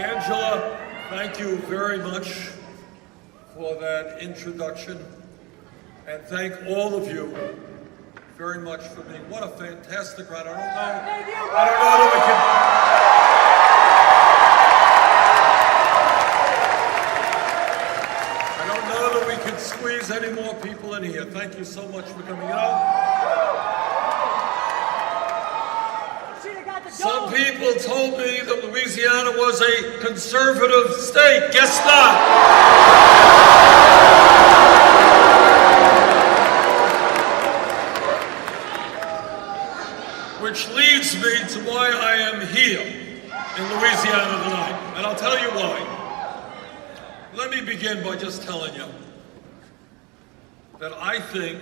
Angela, thank you very much for that introduction, and thank all of you very much for being, what a fantastic ride. I don't know that we can squeeze any more people in here. Thank you so much for coming. Some people told me that Louisiana was a conservative state. Guess not. Which leads me to why I am here in Louisiana tonight. And I'll tell you why. Let me begin by just telling you that I think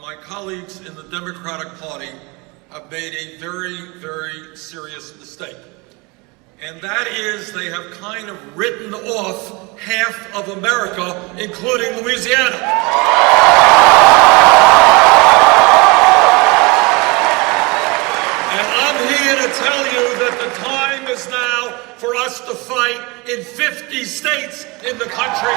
my colleagues in the Democratic Party have made a very, very serious mistake. And that is they have kind of written off half of America, including Louisiana. And I'm here to tell you that the time is now for us to fight in 50 states in the country,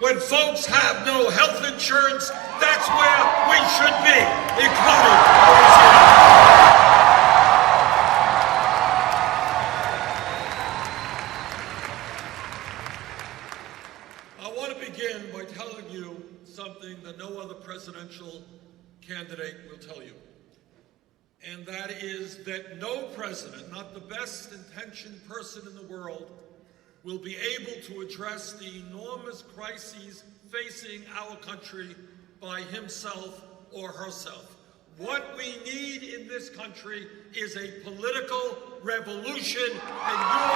when folks have no health insurance. That's where we should be, including Louisiana. I want to begin by telling you something that no other presidential candidate will tell you. And that is that no president, not the best intentioned person in the world, will be able to address the enormous crises facing our country by himself or herself. What we need in this country is a political revolution, and your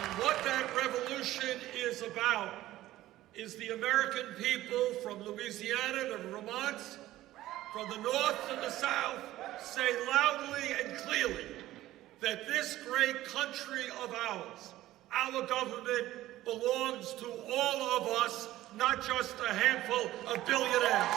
And what that revolution is about is the American people from Louisiana to Vermont, from the north to the south, say loudly and clearly that this great country of ours, our government, belongs to all of us, not just a handful of billionaires.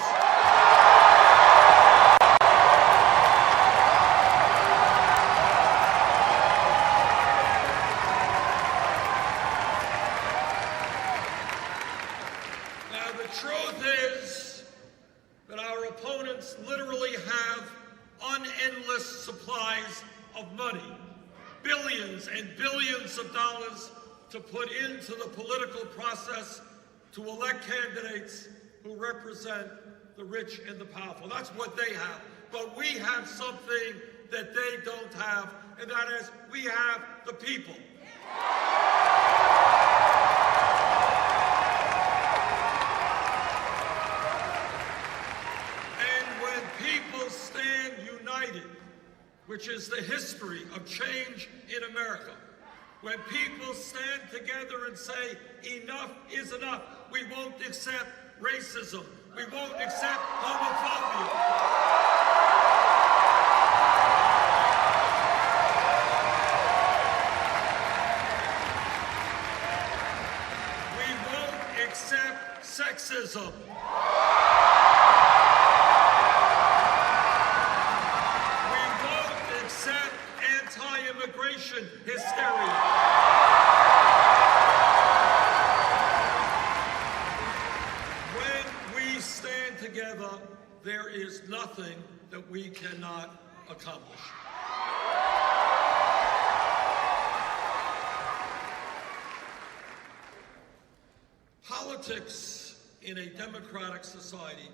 Literally have unendless supplies of money, billions and billions of dollars to put into the political process to elect candidates who represent the rich and the powerful. That's what they have. But we have something that they don't have, and that is we have the people. Which is the history of change in America. When people stand together and say, enough is enough, we won't accept racism, we won't accept homophobia. We won't accept sexism. Anti-immigration hysteria. When we stand together, there is nothing that we cannot accomplish. Politics in a democratic society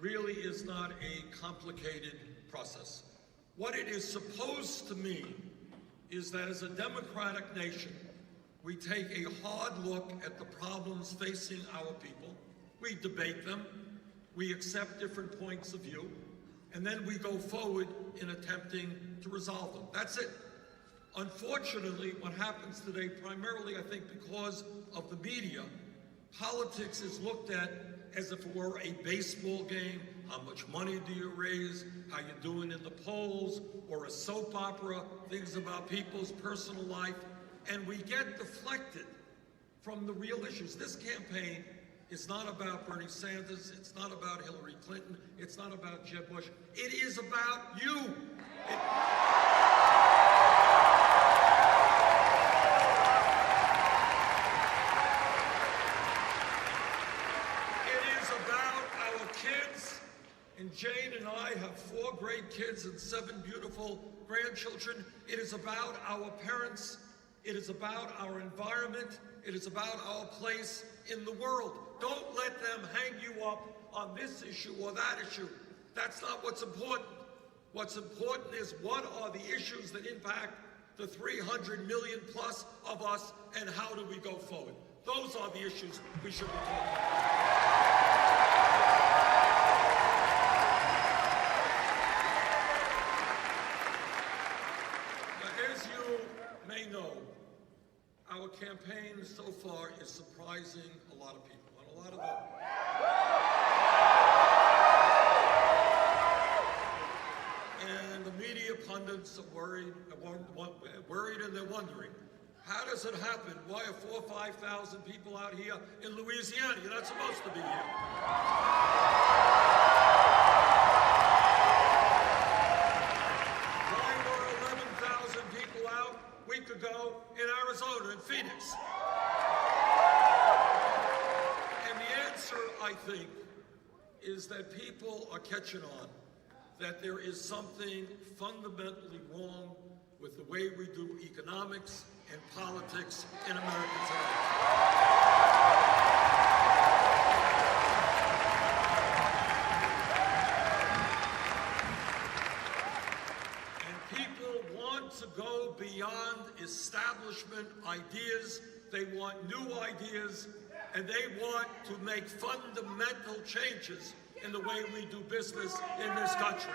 really is not a complicated process. What it is supposed to mean is that as a democratic nation, we take a hard look at the problems facing our people, we debate them, we accept different points of view, and then we go forward in attempting to resolve them. That's it. Unfortunately, what happens today, primarily I think because of the media, Politics is looked at as if it were a baseball game. How much money do you raise? How you doing in the polls? Or a soap opera, things about people's personal life. And we get deflected from the real issues. This campaign is not about Bernie Sanders. It's not about Hillary Clinton. It's not about Jeb Bush. It is about you. It is about our kids. And Jane and I have 4 great kids and 7 beautiful grandchildren. It is about our parents. It is about our environment. It is about our place in the world. Don't let them hang you up on this issue or that issue. That's not what's important. What's important is what are the issues that impact the 300 million plus of us, and how do we go forward? Those are the issues we should be talking about. Our campaign so far is surprising a lot of people, and a lot of them. And the media pundits are worried and they're wondering, how does it happen? Why are 4,000 or 5,000 people out here in Louisiana? You're not supposed to be here. Why were 11,000 people out a week ago in Arizona, in Phoenix? And the answer, I think, is that people are catching on, that there is something fundamentally wrong with the way we do economics and politics in America today. And people want to go beyond establishment ideas. They want new ideas, and they want to make fundamental changes in the way we do business in this country.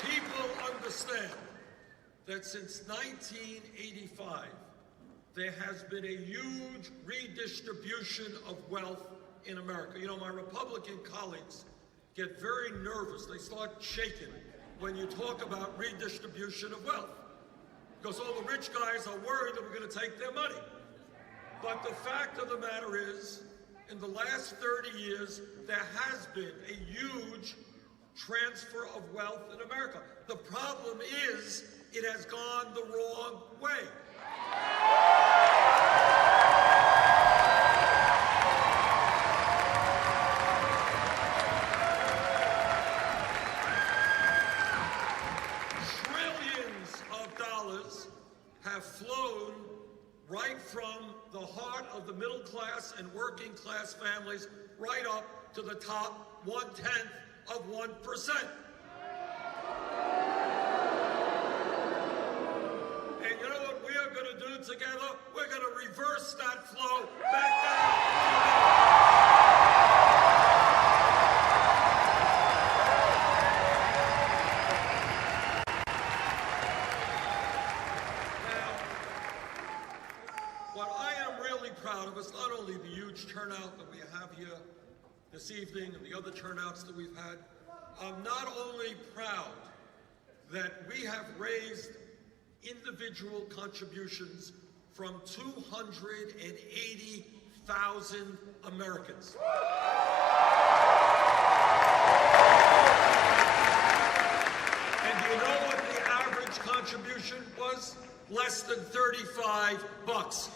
People understand that since 1985, there has been a huge redistribution of wealth in America. You know, my Republican colleagues get very nervous. They start shaking when you talk about redistribution of wealth, because all the rich guys are worried that we're going to take their money. But the fact of the matter is, in the last 30 years, there has been a huge transfer of wealth in America. The problem is, it has gone the wrong way. Trillions of dollars have flown right from the heart of the middle class and working class families right up to the top 1/10 of 1%. And you know what we are going to do together? We're going to reverse that flow back down. What I am really proud of is not only the huge turnout that we have here this evening and the other turnouts that we've had. I'm not only proud that we have raised individual contributions from 280,000 Americans. And do you know what the average contribution was? Less than $35.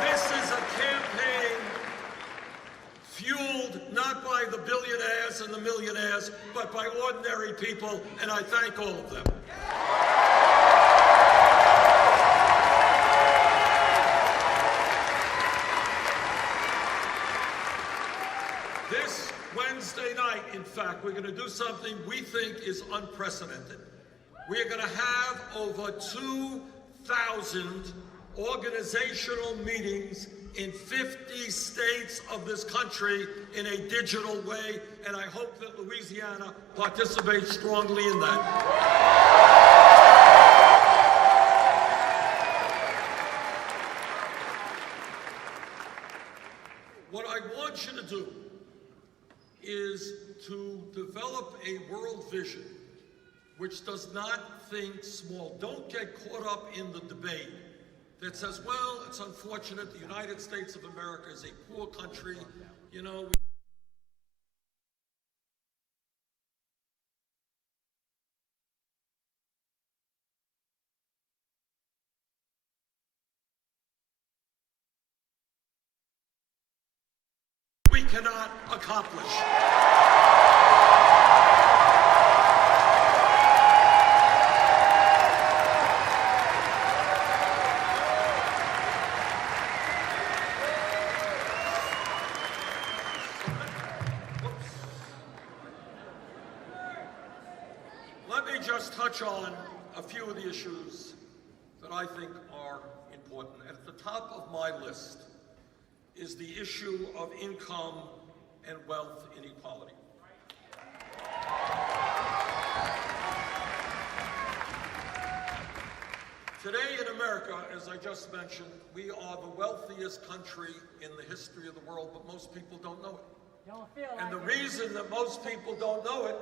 This is a campaign fueled not by the billionaires and the millionaires, but by ordinary people, and I thank all of them. This Wednesday night, in fact, we're going to do something we think is unprecedented. We are going to have over 2,000 organizational meetings in 50 states of this country in a digital way, and I hope that Louisiana participates strongly in that. which does not think small. Don't get caught up in the debate that says, well, it's unfortunate the United States of America is a poor country, you know. We cannot accomplish. Let me just touch on a few of the issues that I think are important. At the top of my list is the issue of income and wealth inequality. Today in America, as I just mentioned, we are the wealthiest country in the history of the world, but most people don't know it. And the reason that most people don't know it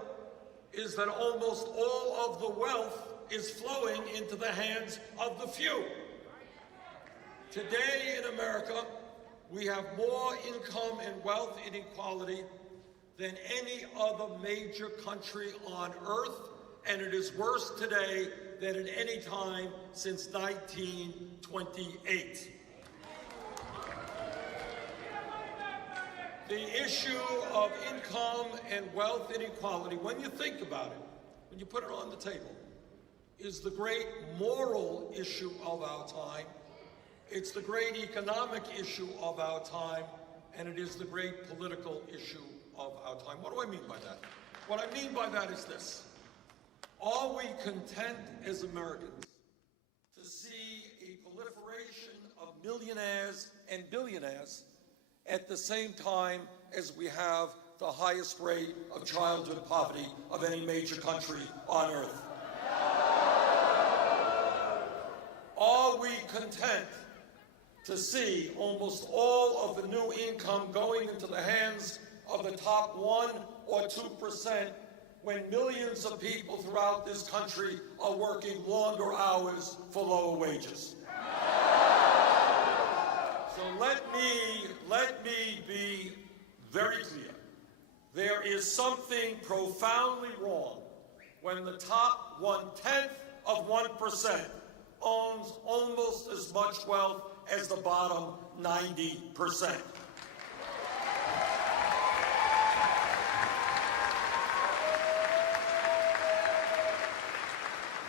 is that almost all of the wealth is flowing into the hands of the few. Today in America, we have more income and wealth inequality than any other major country on earth, and it is worse today than at any time since 1928. The issue of income and wealth inequality, when you think about it, when you put it on the table, is the great moral issue of our time. It's the great economic issue of our time, and it is the great political issue of our time. What do I mean by that? What I mean by that is this. Are we content as Americans to see a proliferation of millionaires and billionaires at the same time as we have the highest rate of childhood poverty of any major country on earth? Are we content to see almost all of the new income going into the hands of the top 1 or 2% when millions of people throughout this country are working longer hours for lower wages? So let me be very clear. There is something profoundly wrong when the top 1/10 of 1% owns almost as much wealth as the bottom 90%.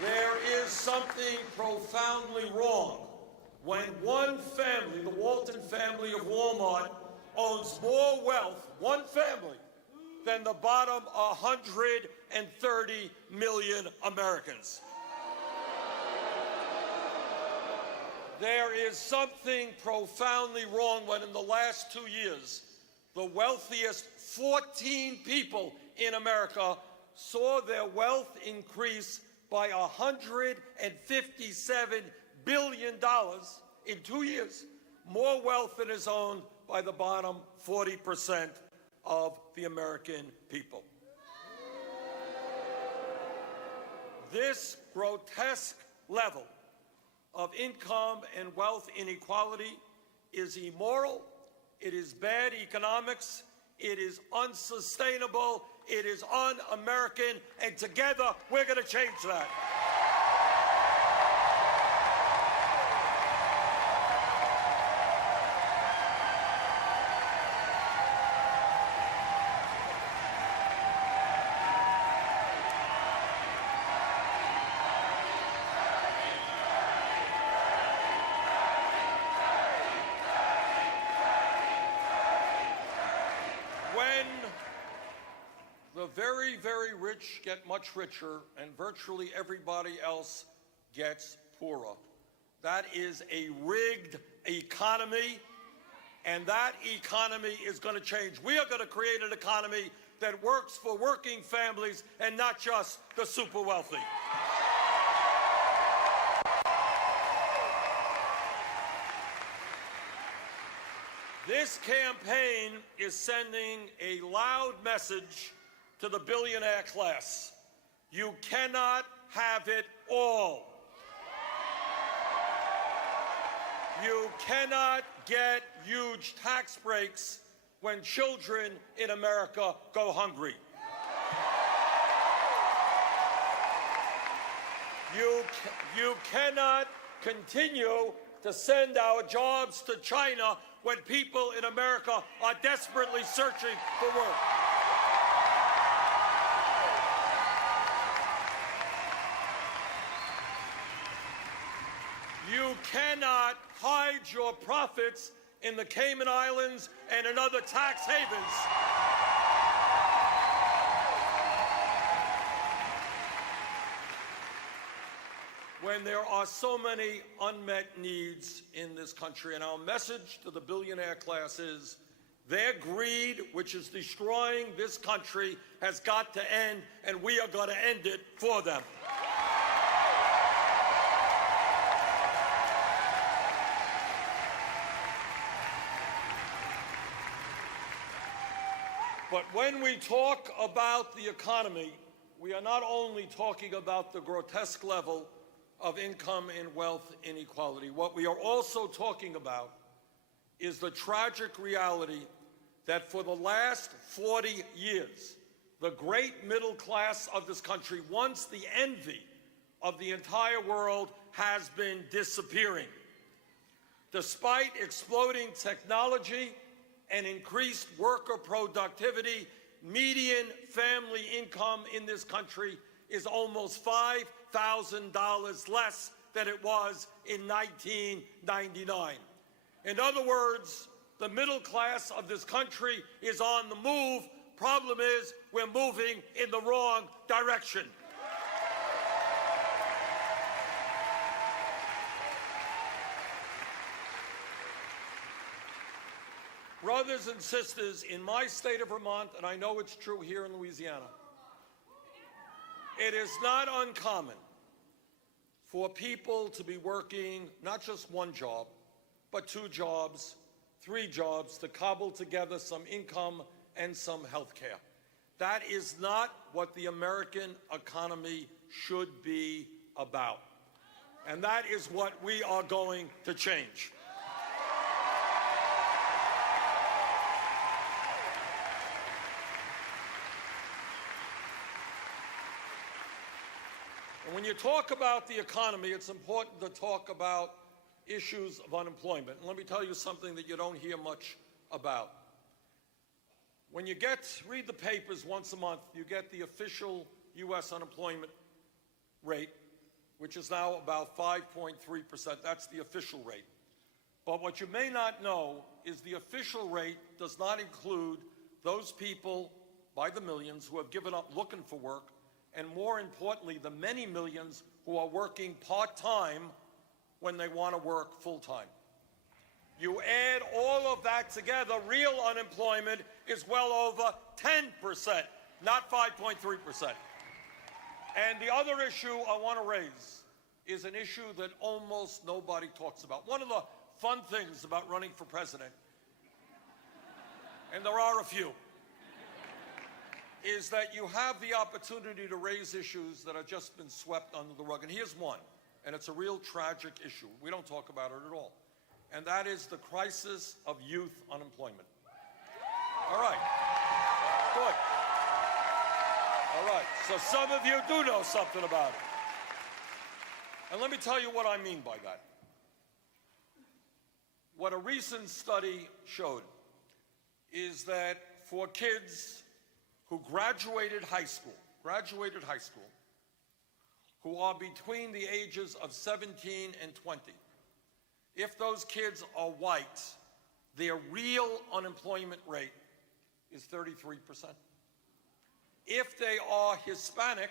There is something profoundly wrong when one family, the Walton family of Walmart, owns more wealth, one family, than the bottom 130 million Americans. There is something profoundly wrong when in the last 2 years, the wealthiest 14 people in America saw their wealth increase by $157 billion in 2 years, more wealth than is owned by the bottom 40% of the American people. This grotesque level of income and wealth inequality is immoral, it is bad economics, it is unsustainable, it is un-American, and together we're going to change that. The very, very rich get much richer, and virtually everybody else gets poorer. That is a rigged economy, and that economy is going to change. We are going to create an economy that works for working families and not just the super wealthy. This campaign is sending a loud message to the billionaire class. You cannot have it all. You cannot get huge tax breaks when children in America go hungry. You cannot continue to send our jobs to China when people in America are desperately searching for work. You cannot hide your profits in the Cayman Islands and in other tax havens. When there are so many unmet needs in this country, and our message to the billionaire class is their greed, which is destroying this country, has got to end, and we are going to end it for them. But when we talk about the economy, we are not only talking about the grotesque level of income and wealth inequality. What we are also talking about is the tragic reality that for the last 40 years, the great middle class of this country, once the envy of the entire world, has been disappearing. Despite exploding technology and increased worker productivity, median family income in this country is almost $5,000 less than it was in 1999. In other words, the middle class of this country is on the move. Problem is, we're moving in the wrong direction. Brothers and sisters, in my state of Vermont, and I know it's true here in Louisiana, it is not uncommon for people to be working not just one job, but 2 jobs, 3 jobs to cobble together some income and some health care. That is not what the American economy should be about. And that is what we are going to change. When you talk about the economy, it's important to talk about issues of unemployment. And let me tell you something that you don't hear much about. When you read the papers once a month, you get the official U.S. unemployment rate, which is now about 5.3%. That's the official rate. But what you may not know is the official rate does not include those people by the millions who have given up looking for work, and more importantly, the many millions who are working part-time when they want to work full-time. You add all of that together, real unemployment is well over 10%, not 5.3%. And the other issue I want to raise is an issue that almost nobody talks about. One of the fun things about running for president, and there are a few, is that you have the opportunity to raise issues that have just been swept under the rug. And here's one, and it's a real tragic issue. We don't talk about it at all. And that is the crisis of youth unemployment. All right. Good. All right. So some of you do know something about it. And let me tell you what I mean by that. What a recent study showed is that for kids who graduated high school, who are between the ages of 17 and 20, if those kids are white, their real unemployment rate is 33%. If they are Hispanic,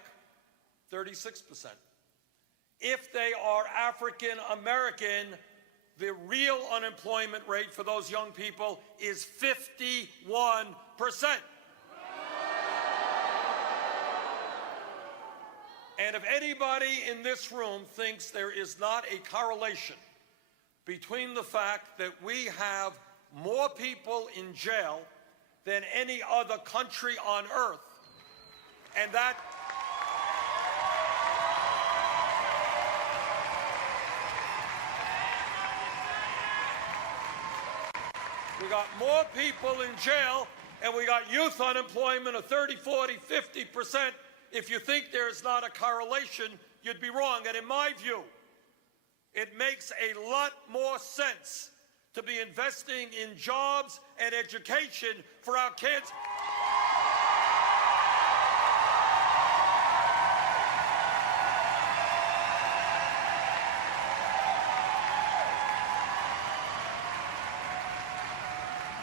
36%. If they are African American, the real unemployment rate for those young people is 51%. And if anybody in this room thinks there is not a correlation between the fact that we have more people in jail than any other country on earth, and that We got more people in jail, and we got youth unemployment of 30, 40, 50%. If you think there's not a correlation, you'd be wrong. And in my view, it makes a lot more sense to be investing in jobs and education for our kids.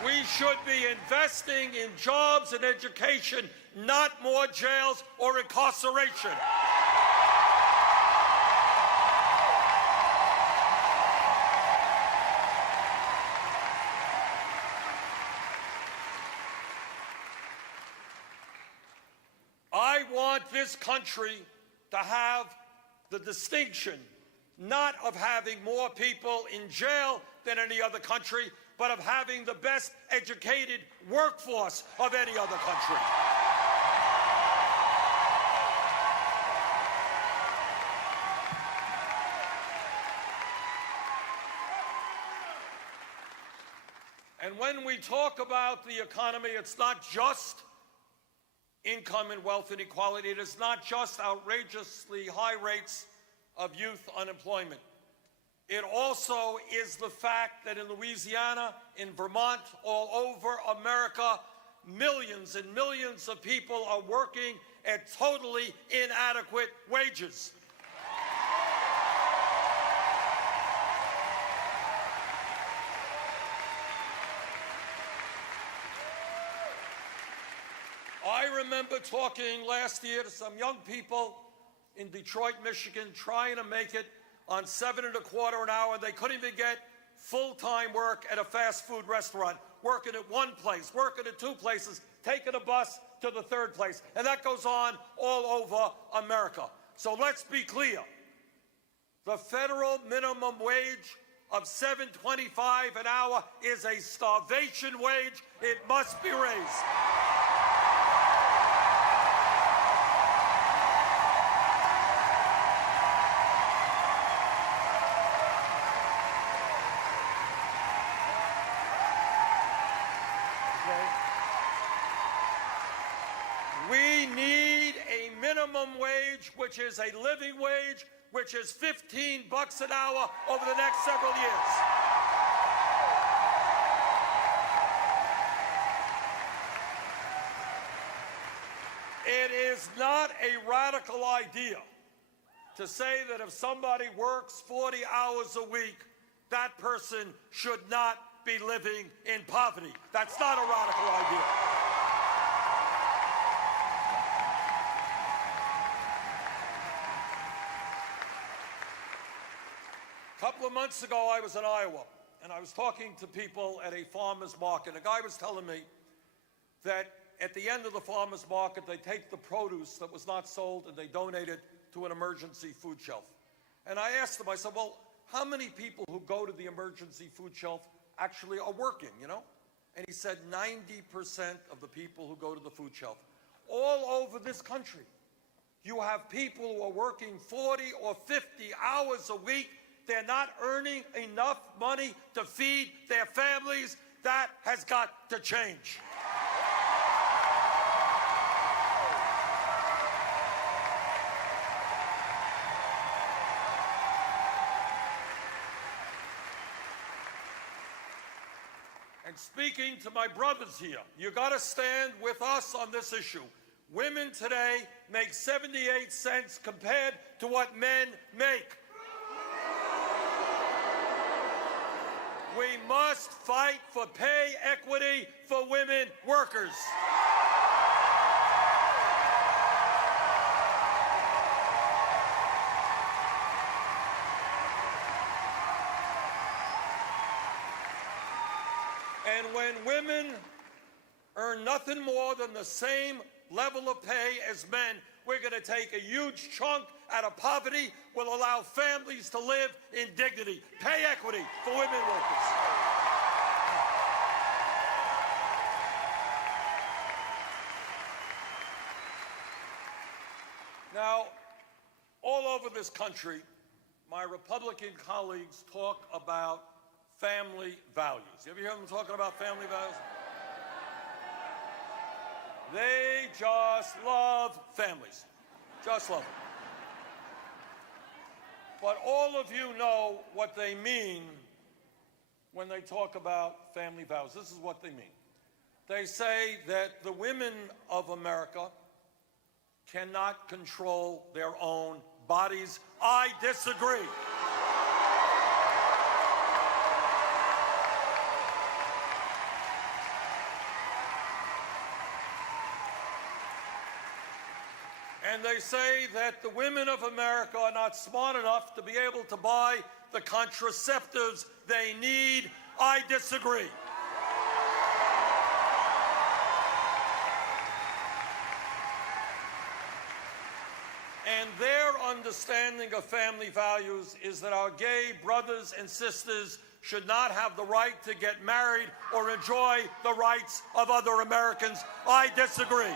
We should be investing in jobs and education, not more jails or incarceration. I want this country to have the distinction not of having more people in jail than any other country, but of having the best educated workforce of any other country. And when we talk about the economy, it's not just income and wealth inequality. It is not just outrageously high rates of youth unemployment. It also is the fact that in Louisiana, in Vermont, all over America, millions and millions of people are working at totally inadequate wages. I remember talking last year to some young people in Detroit, Michigan, trying to make it on $7.25 an hour. They couldn't even get full-time work at a fast food restaurant, working at one place, working at two places, taking a bus to the third place. And that goes on all over America. So let's be clear. The federal minimum wage of $7.25 an hour is a starvation wage. It must be raised. We need a minimum wage, which is a living wage, which is $15 an hour over the next several years. It is not a radical idea to say that if somebody works 40 hours a week, that person should not be living in poverty. That's not a radical idea. A couple of months ago, I was in Iowa, and I was talking to people at a farmer's market. A guy was telling me that at the end of the farmer's market, they take the produce that was not sold and they donate it to an emergency food shelf. And I asked him, I said, well, how many people who go to the emergency food shelf actually are working, you know? And he said 90% of the people who go to the food shelf. All over this country, you have people who are working 40 or 50 hours a week. They're not earning enough money to feed their families. That has got to change. And speaking to my brothers here, you got to stand with us on this issue. Women today make 78 cents compared to what men make. We must fight for pay equity for women workers. And when women earn nothing more than the same level of pay as men, we're going to take a huge chunk out of poverty, will allow families to live in dignity. Pay equity for women workers. Now, all over this country, my Republican colleagues talk about family values. You ever hear them talking about family values? They just love families. Just love them. But all of you know what they mean when they talk about family values. This is what they mean. They say that the women of America cannot control their own bodies. I disagree. And they say that the women of America are not smart enough to be able to buy the contraceptives they need. I disagree. And their understanding of family values is that our gay brothers and sisters should not have the right to get married or enjoy the rights of other Americans. I disagree.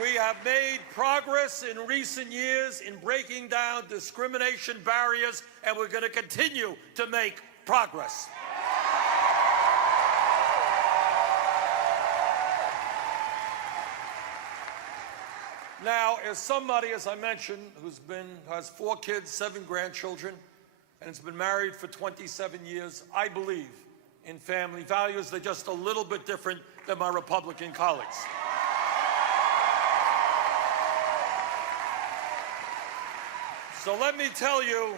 We have made progress in recent years in breaking down discrimination barriers, and we're going to continue to make progress. Now, as somebody, as I mentioned, has 4 kids, 7 grandchildren, and has been married for 27 years, I believe in family values. They're just a little bit different than my Republican colleagues. So let me tell you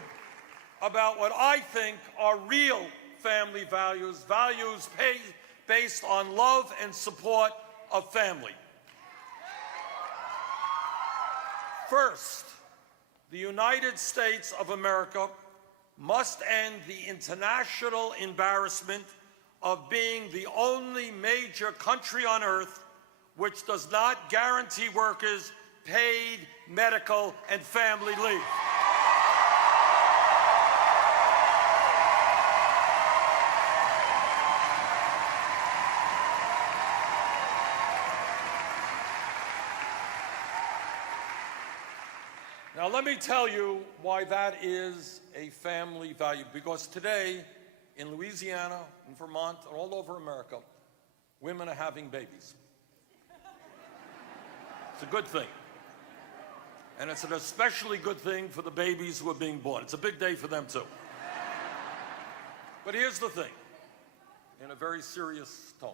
about what I think are real family values, values based on love and support of family. First, the United States of America must end the international embarrassment of being the only major country on earth which does not guarantee workers paid medical and family leave. Now, let me tell you why that is a family value. Because today, in Louisiana, in Vermont, and all over America, women are having babies. It's a good thing. And it's an especially good thing for the babies who are being born. It's a big day for them, too. But here's the thing, in a very serious tone.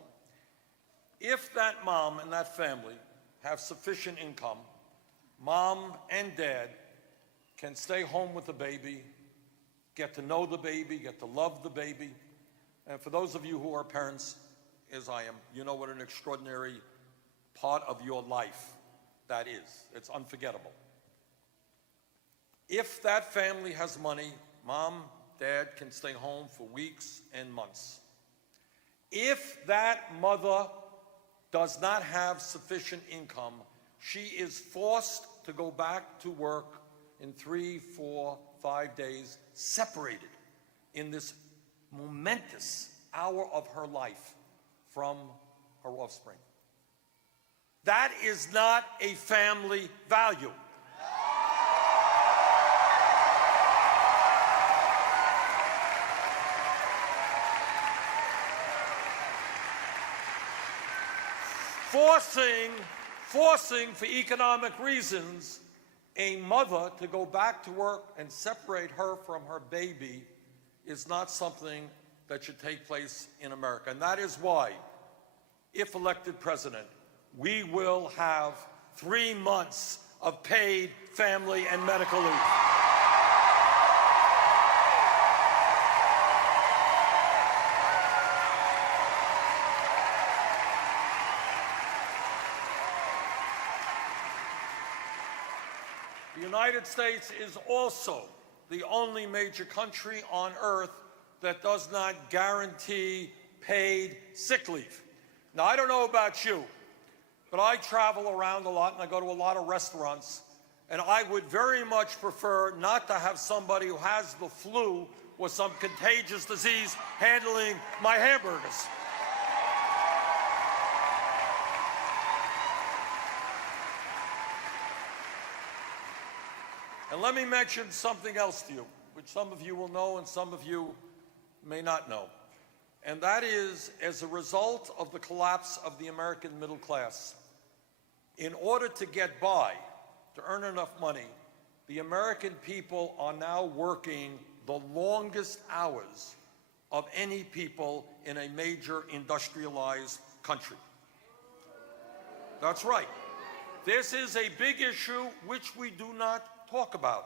If that mom and that family have sufficient income, mom and dad can stay home with the baby, get to know the baby, get to love the baby. And for those of you who are parents, as I am, you know what an extraordinary part of your life that is. It's unforgettable. If that family has money, mom, dad can stay home for weeks and months. If that mother does not have sufficient income, she is forced to go back to work in 3, 4, 5 days, separated in this momentous hour of her life from her offspring. That is not a family value. Forcing for economic reasons a mother to go back to work and separate her from her baby is not something that should take place in America. And that is why, if elected president, we will have 3 months of paid family and medical leave. The United States is also the only major country on earth that does not guarantee paid sick leave. Now, I don't know about you, but I travel around a lot and I go to a lot of restaurants, and I would very much prefer not to have somebody who has the flu or some contagious disease handling my hamburgers. And let me mention something else to you, which some of you will know and some of you may not know. And that is, as a result of the collapse of the American middle class, in order to get by, to earn enough money, the American people are now working the longest hours of any people in a major industrialized country. That's right. This is a big issue which we do not talk about.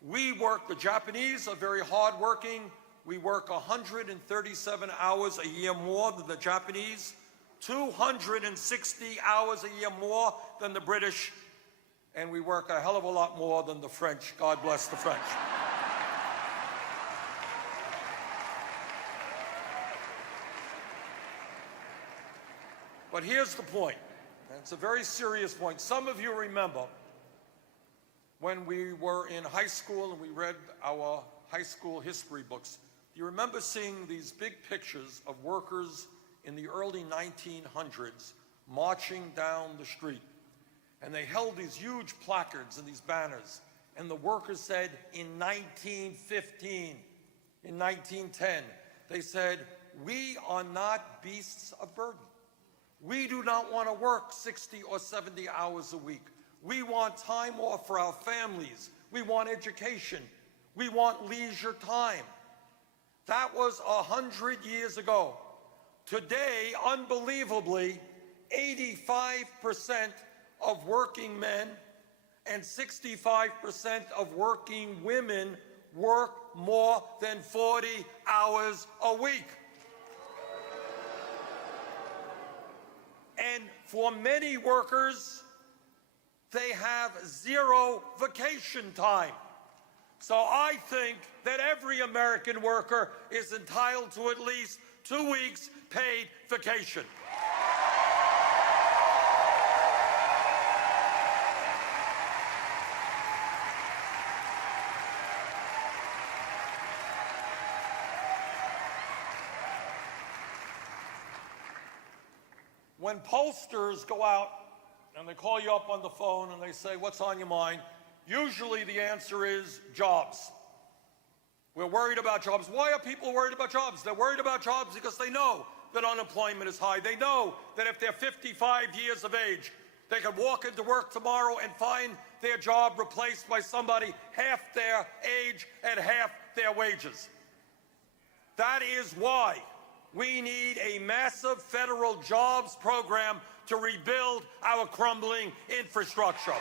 We work, the Japanese are very hardworking. We work 137 hours a year more than the Japanese, 260 hours a year more than the British, and we work a hell of a lot more than the French. God bless the French. But here's the point, and it's a very serious point. Some of you remember when we were in high school and we read our high school history books. You remember seeing these big pictures of workers in the early 1900s marching down the street. And they held these huge placards and these banners. And the workers said, in 1915, in 1910, they said, we are not beasts of burden. We do not want to work 60 or 70 hours a week. We want time off for our families. We want education. We want leisure time. That was 100 years ago. Today, unbelievably, 85% of working men and 65% of working women work more than 40 hours a week. And for many workers, they have zero vacation time. So I think that every American worker is entitled to at least 2 weeks paid vacation. When pollsters go out and they call you up on the phone and they say, what's on your mind? Usually the answer is jobs. We're worried about jobs. Why are people worried about jobs? They're worried about jobs because they know that unemployment is high. They know that if they're 55 years of age, they can walk into work tomorrow and find their job replaced by somebody half their age and half their wages. That is why we need a massive federal jobs program to rebuild our crumbling infrastructure.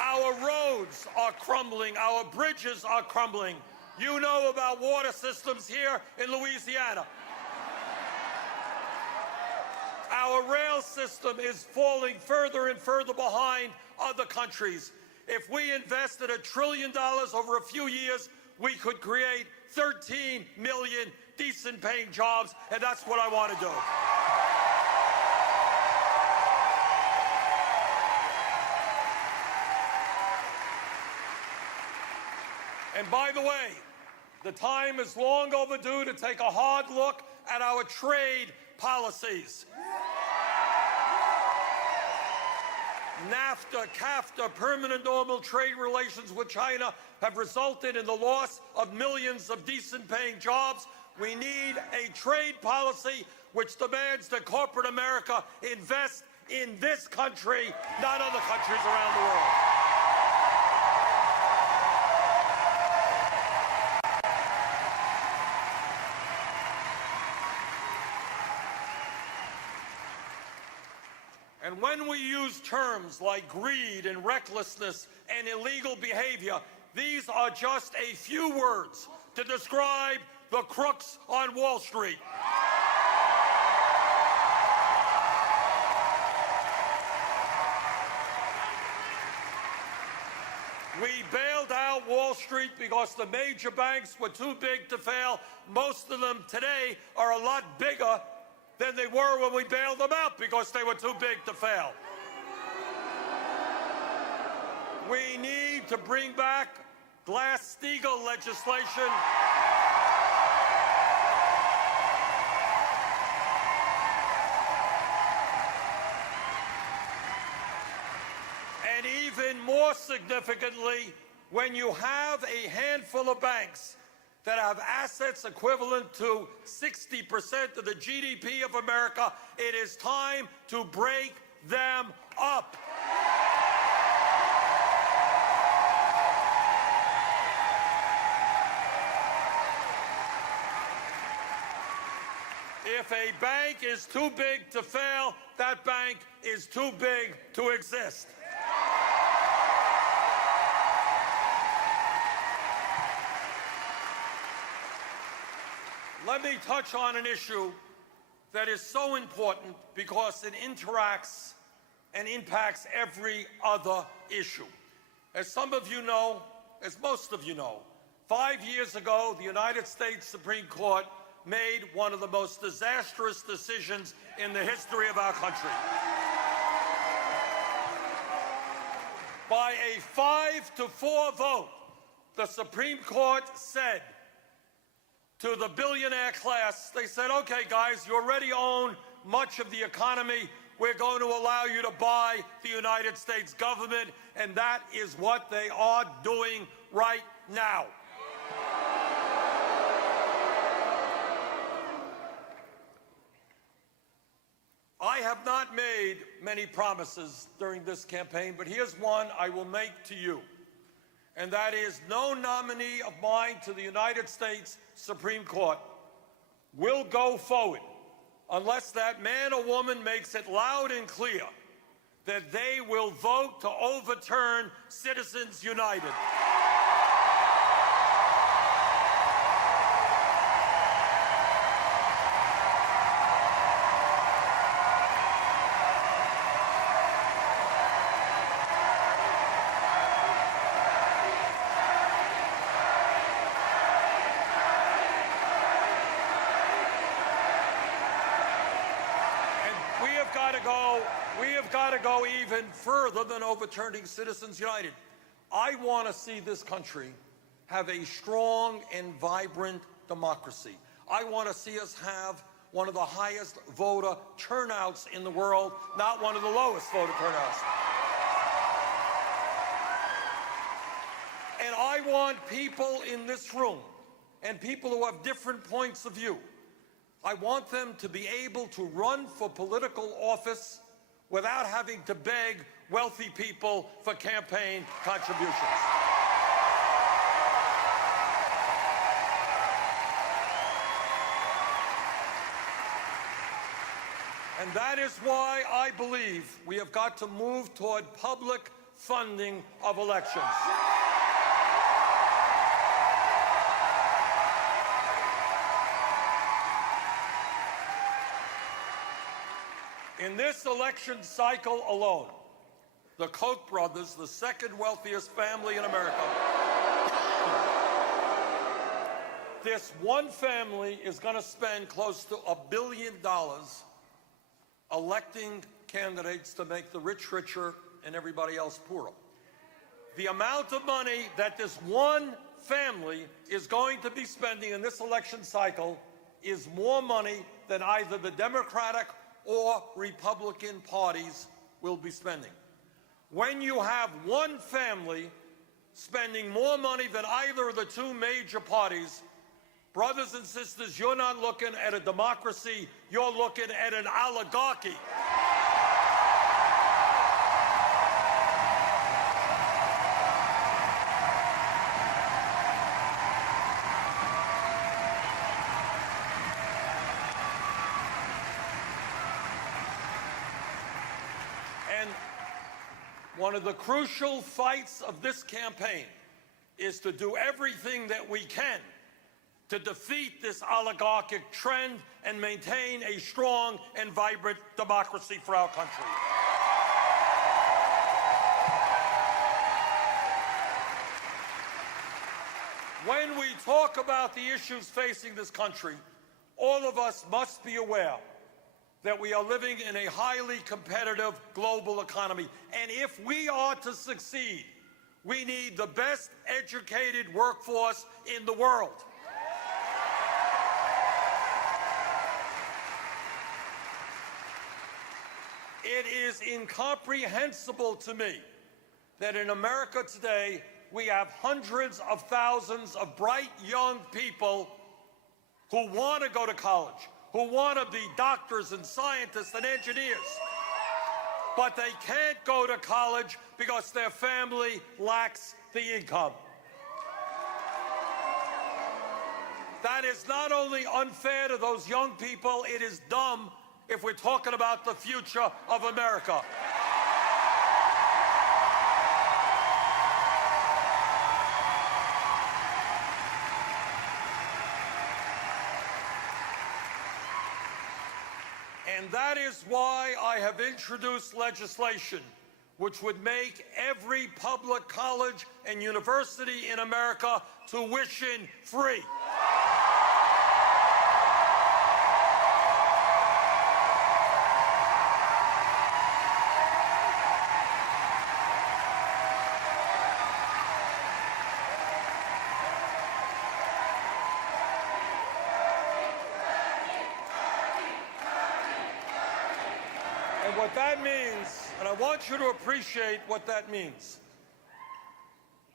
Our roads are crumbling. Our bridges are crumbling. You know about water systems here in Louisiana. Our rail system is falling further and further behind other countries. If we invested $1 trillion over a few years, we could create 13 million decent-paying jobs, and that's what I want to do. And by the way, the time is long overdue to take a hard look at our trade policies. NAFTA, CAFTA, permanent normal trade relations with China have resulted in the loss of millions of decent-paying jobs. We need a trade policy which demands that corporate America invest in this country, not other countries around the world. And when we use terms like greed and recklessness and illegal behavior, these are just a few words to describe the crooks on Wall Street. We bailed out Wall Street because the major banks were too big to fail. Most of them today are a lot bigger than they were when we bailed them out because they were too big to fail. We need to bring back Glass-Steagall legislation. even more significantly, when you have a handful of banks that have assets equivalent to 60% of the GDP of America, it is time to break them up. If a bank is too big to fail, that bank is too big to exist. Let me touch on an issue that is so important because it interacts and impacts every other issue. As some of you know, as most of you know, 5 years ago, the United States Supreme Court made one of the most disastrous decisions in the history of our country. By a 5-4 vote, the Supreme Court said to the billionaire class, they said, okay, guys, you already own much of the economy. We're going to allow you to buy the United States government, and that is what they are doing right now. I have not made many promises during this campaign, but here's one I will make to you, and that is no nominee of mine to the United States Supreme Court will go forward unless that man or woman makes it loud and clear that they will vote to overturn Citizens United. We have got to go even further than overturning Citizens United. I want to see this country have a strong and vibrant democracy. I want to see us have one of the highest voter turnouts in the world, not one of the lowest voter turnouts. And I want people in this room and people who have different points of view, I want them to be able to run for political office without having to beg wealthy people for campaign contributions. And that is why I believe we have got to move toward public funding of elections. In this election cycle alone, the Koch brothers, the second wealthiest family in America, this one family is going to spend close to $1 billion electing candidates to make the rich richer and everybody else poorer. The amount of money that this one family is going to be spending in this election cycle is more money than either the Democratic or Republican parties will be spending. When you have one family spending more money than either of the two major parties, brothers and sisters, you're not looking at a democracy, you're looking at an oligarchy. One of the crucial fights of this campaign is to do everything that we can to defeat this oligarchic trend and maintain a strong and vibrant democracy for our country. When we talk about the issues facing this country, all of us must be aware that we are living in a highly competitive global economy. And if we are to succeed, we need the best educated workforce in the world. It is incomprehensible to me that in America today, we have hundreds of thousands of bright young people who want to go to college, who want to be doctors and scientists and engineers, but they can't go to college because their family lacks the income. That is not only unfair to those young people, it is dumb if we're talking about the future of America. And that is why I have introduced legislation which would make every public college and university in America tuition free. And what that means, and I want you to appreciate what that means,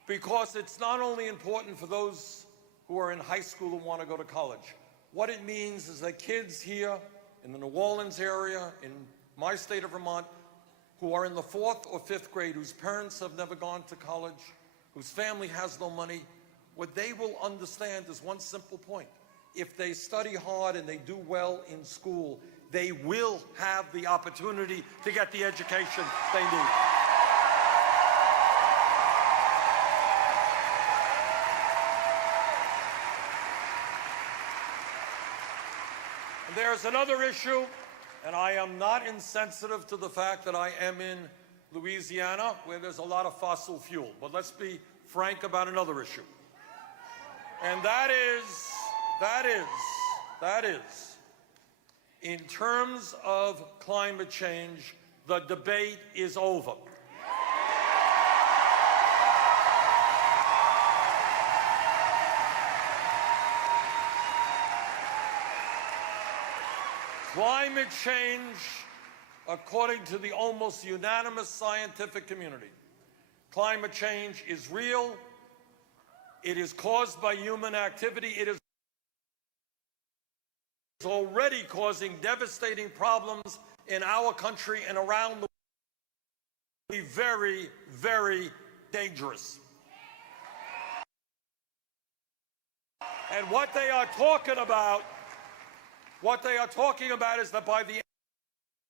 because it's not only important for those who are in high school who want to go to college. What it means is that kids here in the New Orleans area, in my state of Vermont, who are in the 4th or 5th grade, whose parents have never gone to college, whose family has no money, what they will understand is one simple point. If they study hard and they do well in school, they will have the opportunity to get the education they need. And there's another issue, and I am not insensitive to the fact that I am in Louisiana, where there's a lot of fossil fuel. But let's be frank about another issue. And that is, in terms of climate change, the debate is over. Climate change, according to the almost unanimous scientific community, climate change is real. It is caused by human activity. It is already causing devastating problems in our country and around the world. Very, very dangerous. And what they are talking about is that by the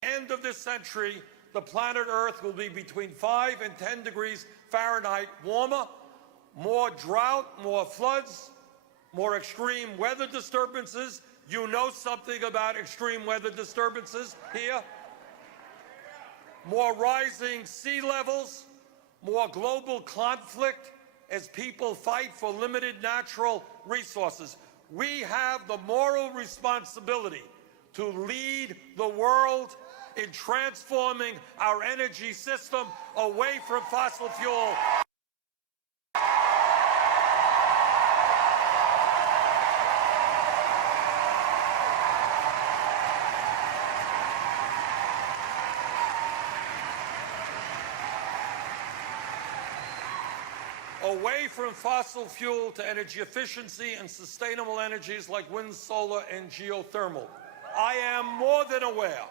end of this century, the planet Earth will be between 5 and 10 degrees Fahrenheit warmer, more drought, more floods, more extreme weather disturbances. You know something about extreme weather disturbances here. More rising sea levels, more global conflict as people fight for limited natural resources. We have the moral responsibility to lead the world in transforming our energy system away from fossil fuel. Away from fossil fuel to energy efficiency and sustainable energies like wind, solar, and geothermal. I am more than aware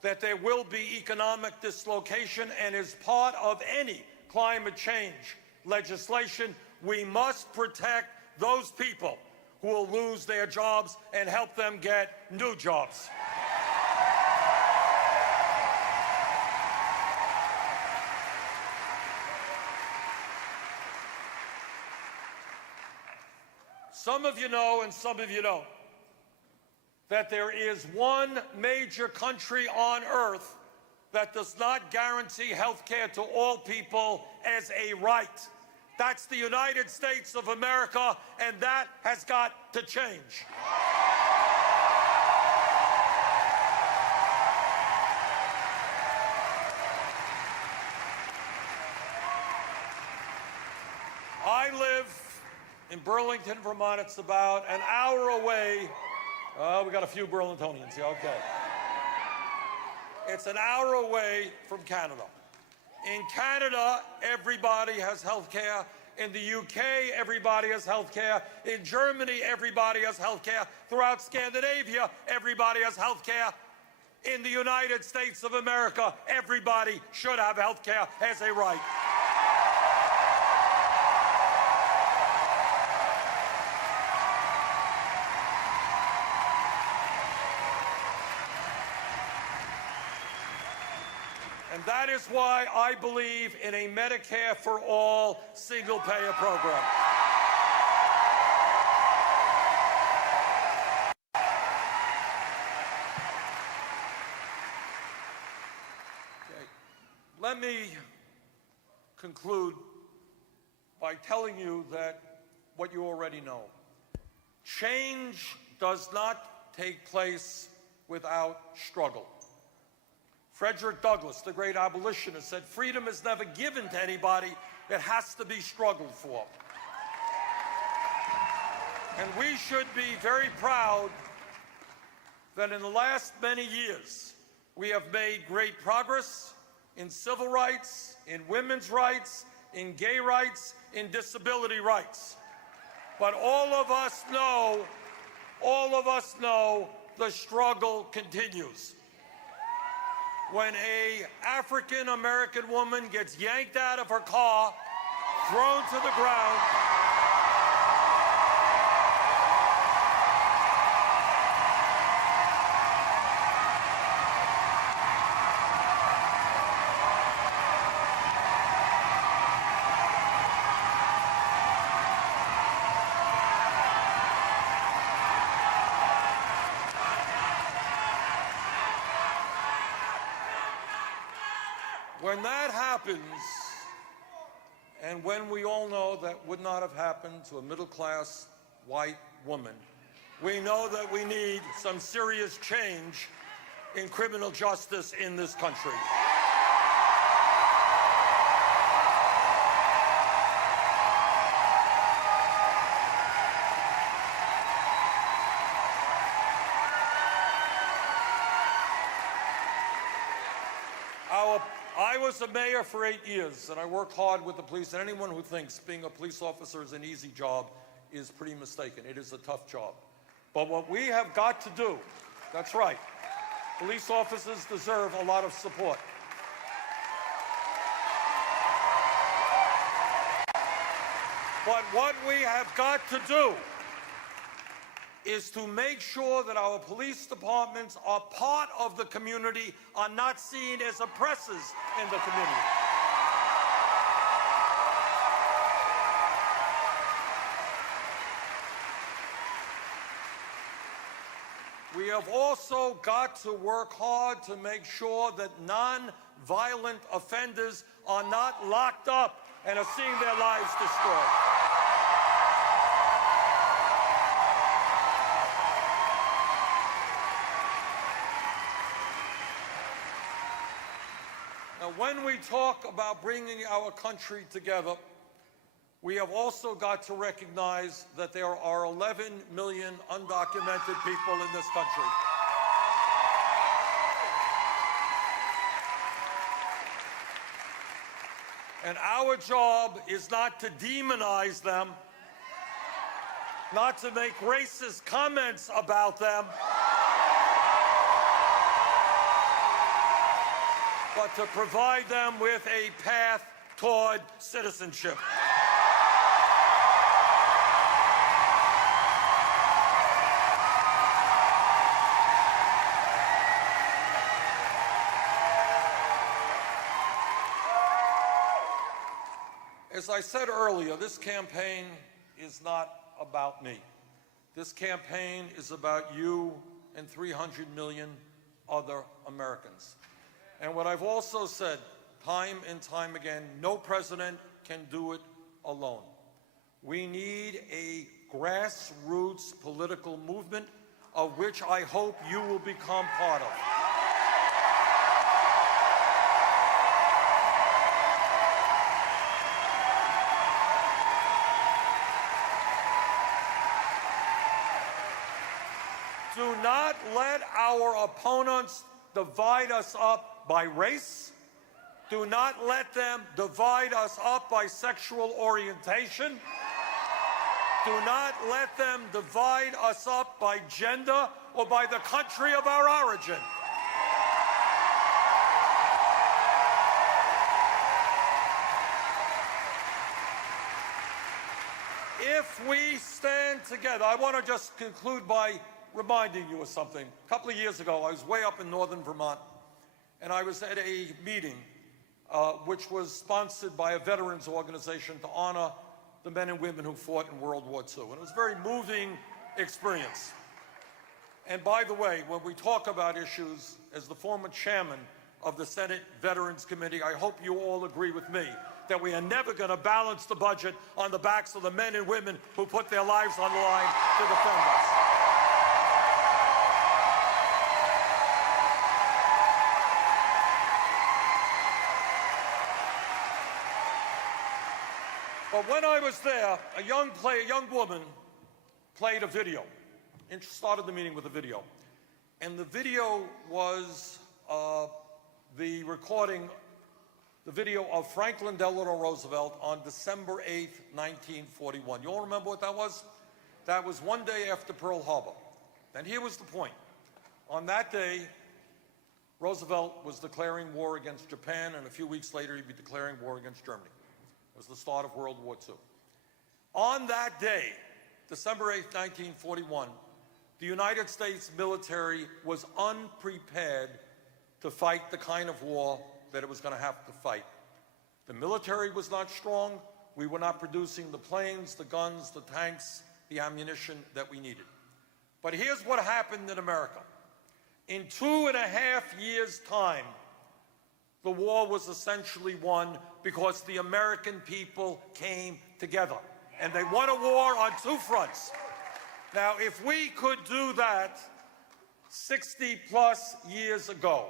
that there will be economic dislocation, and as part of any climate change legislation, we must protect those people who will lose their jobs and help them get new jobs. Some of you know, and some of you don't, that there is one major country on earth that does not guarantee health care to all people as a right. That's the United States of America, and that has got to change. I live in Burlington, Vermont. It's about an hour away. We got a few Burlingtonians here, okay. It's an hour away from Canada. In Canada, everybody has health care. In the UK, everybody has health care. In Germany, everybody has health care. Throughout Scandinavia, everybody has health care. In the United States of America, everybody should have health care as a right. And that is why I believe in a Medicare for all single-payer program. Okay. Let me conclude by telling you that what you already know. Change does not take place without struggle. Frederick Douglass, the great abolitionist, said freedom is never given to anybody, it has to be struggled for. And we should be very proud that in the last many years, we have made great progress in civil rights, in women's rights, in gay rights, in disability rights. But all of us know the struggle continues. When an African-American woman gets yanked out of her car, thrown to the ground, when that happens, and when we all know that would not have happened to a middle-class white woman, we know that we need some serious change in criminal justice in this country. I was a mayor for 8 years, and I worked hard with the police, and anyone who thinks being a police officer is an easy job is pretty mistaken. It is a tough job. But what we have got to do, that's right, police officers deserve a lot of support. But what we have got to do is to make sure that our police departments are part of the community, are not seen as oppressors in the community. We have also got to work hard to make sure that non-violent offenders are not locked up and are seeing their lives destroyed. Now, when we talk about bringing our country together, we have also got to recognize that there are 11 million undocumented people in this country. And our job is not to demonize them, not to make racist comments about them, but to provide them with a path toward citizenship. As I said earlier, this campaign is not about me. This campaign is about you and 300 million other Americans. And what I've also said time and time again, no president can do it alone. We need a grassroots political movement of which I hope you will become part of. Do not let our opponents divide us up by race, Do not let them divide us up by sexual orientation. Do not let them divide us up by gender or by the country of our origin. If we stand together, I want to just conclude by reminding you of something. A couple of years ago, I was way up in northern Vermont, and I was at a meeting which was sponsored by a veterans organization to honor the men and women who fought in World War II. And it was a very moving experience. And by the way, when we talk about issues, as the former chairman of the Senate Veterans Committee, I hope you all agree with me that we are never going to balance the budget on the backs of the men and women who put their lives on the line to defend us. But when I was there, a young woman played a video and started the meeting with a video. And the video was the video of Franklin Delano Roosevelt on December 8th, 1941. You all remember what that was? That was one day after Pearl Harbor. And here was the point. On that day, Roosevelt was declaring war against Japan, and a few weeks later, he'd be declaring war against Germany. It was the start of World War II. On that day, December 8th, 1941, the United States military was unprepared to fight the kind of war that it was going to have to fight. The military was not strong. We were not producing the planes, the guns, the tanks, the ammunition that we needed. But here's what happened in America. In 2.5 years' time, the war was essentially won because the American people came together. And they won a war on two fronts. Now, if we could do that 60-plus years ago,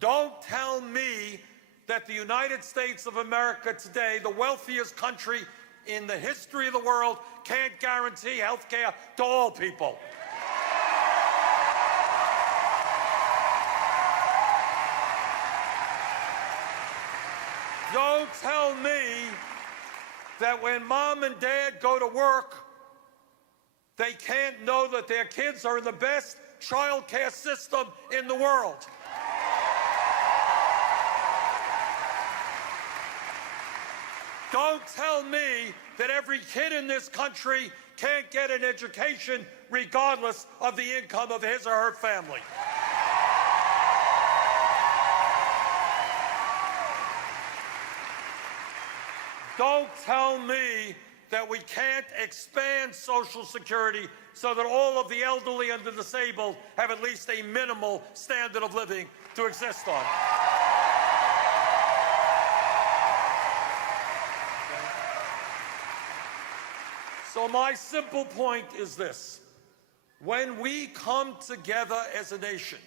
don't tell me that the United States of America today, the wealthiest country in the history of the world, can't guarantee health care to all people. Don't tell me that when mom and dad go to work, they can't know that their kids are in the best child care system in the world. Don't tell me that every kid in this country can't get an education regardless of the income of his or her family. Don't tell me that we can't expand Social Security so that all of the elderly and the disabled have at least a minimal standard of living to exist on. So my simple point is this. When we come together as a nation,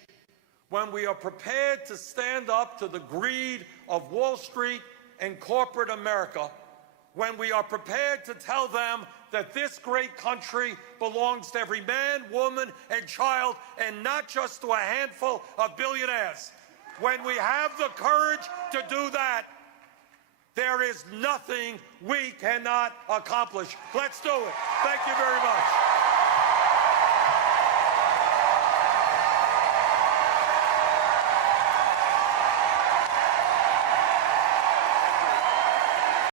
when we are prepared to stand up to the greed of Wall Street and corporate America, when we are prepared to tell them that this great country belongs to every man, woman, and child, and not just to a handful of billionaires, when we have the courage to do that, there is nothing we cannot accomplish. Let's do it. Thank you very much.